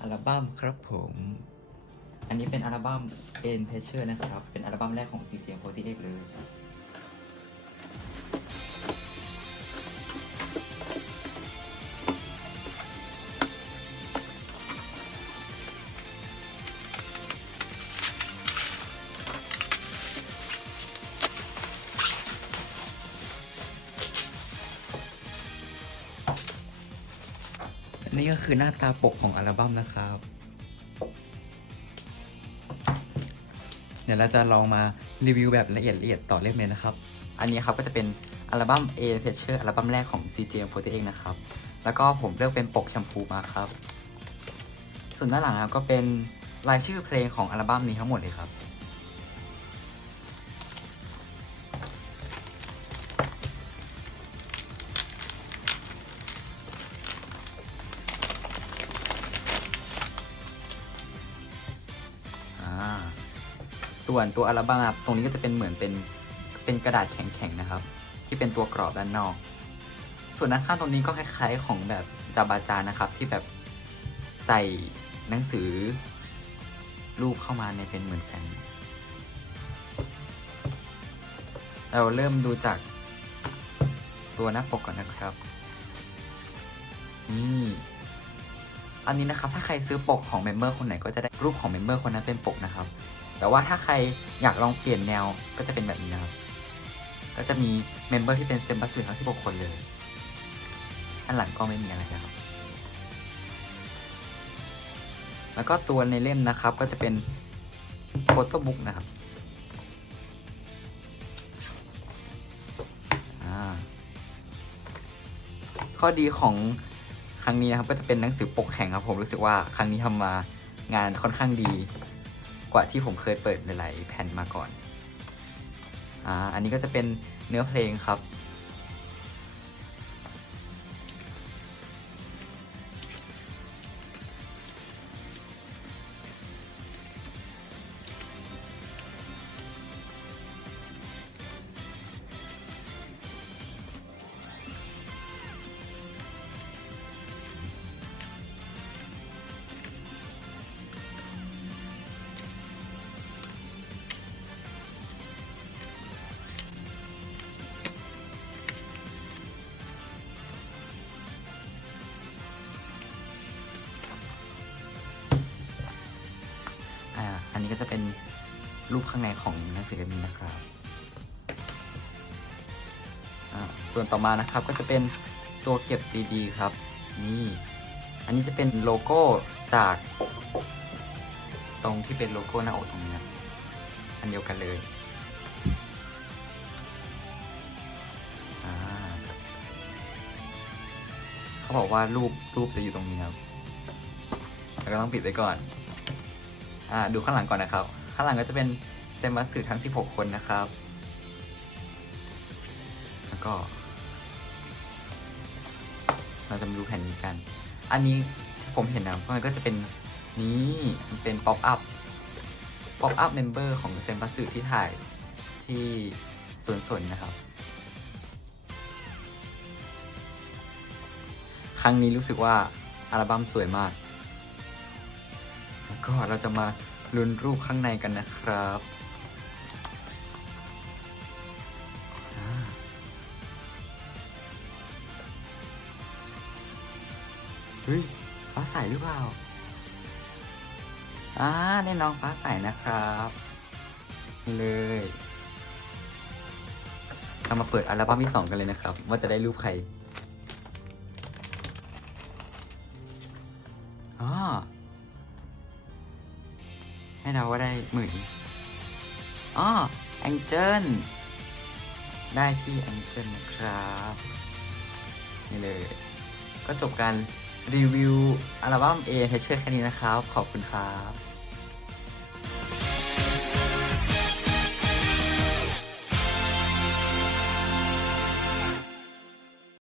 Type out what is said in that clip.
อัลบั้มครับผม อันนี้เป็นอัลบั้ม a n Pressure นะครับ เป็นอัลบั้มแรกของ CGM48 เลย นนี้ก็คือหน้าตาปกของอัลบั้มนะครับ เดี๋ยวเราจะลองมารีวิวแบบละเอียดละเอียดต่อเล่มเลยนะครับ อันนี้ครับก็จะเป็นอัลบั้ม A Pressure อัลบั้มแรกของ CGM48 นะครับ แล้วก็ผมเลือกเป็นปกแชมพูมาครับ ส่วนด้านหลังก็เป็นรายชื่อเพลงของอัลบั้มนี้ทั้งหมดเลยครับ ส่วนตัวอัลบั้มครับตรงนี้ก็จะเป็นเหมือนเป็นเป็นกระดาษแข็งๆนะครับ ที่เป็นตัวกรอบด้านนอก ส่วนด้านข้างตรงนี้ก็คล้าย ๆ ของแบบจาบาจานะครับ ที่แบบใส่หนังสือรูปเข้ามาในเป็นเหมือนกันเราเริ่มดูจากตัวหน้าปกก่อนนะครับนี่อันนี้นะครับถ้าใครซื้อปกของเมมเบอร์คนไหนก็จะได้รูปของเมมเบอร์คนนั้นเป็นปกนะครับ แต่ว่าถ้าใครอยากลองเปลี่ยนแนวก็จะเป็นแบบนี้นะครับ ก็จะมีเมมเบอร์ที่เป็นเซมบัสสื่อทั้ง 16 คนเลยอันหลังก็ไม่มีอะไรนะครับ แล้วก็ตัวในเล่มนะครับก็จะเป็นโฟโต้บุ๊กนะครับข้อดีของครั้งนี้นะครับก็จะเป็นหนังสือปกแข่งครับผมรู้สึกว่าครั้งนี้ทำมางานค่อนข้างดี ว่าที่ผมเคยเปิดหลายๆแผ่นมาก่อนอ่าอันนี้ก็จะเป็นเนื้อเพลงครับ ก็จะเป็นรูปข้างในของหนังสือเล่มนี้นะครับส่วนต่อมานะครับก็จะเป็นตัวเก็บซีดีครับ นี่ อันนี้จะเป็นโลโก้จาก ตรงที่เป็นโลโก้หน้าอกตรงนี้อันเดียวกันเลยเขาบอกว่ารูปรูปจะอยู่ตรงนี้ครับแล้วก็ต้องปิดไว้ก่อน อ่าดูข้างหลังก่อนนะครับ ข้างหลังก็จะเป็นเซมบัสสือทั้ง 16 คนนะครับ แล้วก็ เราจะมาดูแผ่นนี้กัน อันนี้ที่ผมเห็นนะมันก็จะเป็นนี่มันเป็นป๊อปอัพป๊อปอัพเมมเบอร์ของเซมบัสสือที่ถ่ายที่สวนสนนะครับ ครั้งนี้รู้สึกว่าอัลบั้มสวยมาก ก็เราจะมาลุ้นรูปข้างในกันนะครับเฮ้ยฟ้าใสหรือเปล่าอ่าแน่นอนฟ้าใสนะครับนี่เลยเรามาเปิดอัลบั้มที่สองกันเลยนะครับ ว่าจะได้รูปใครอ๋อ ให้เราว่าได้หมื่นอ๋อแองเจิลได้ที่แองเจิลนะครับ นี่เลย ก็จบการรีวิวอัลบั้ม A เทเชอร์แค่นี้นะครับ ขอบคุณครับ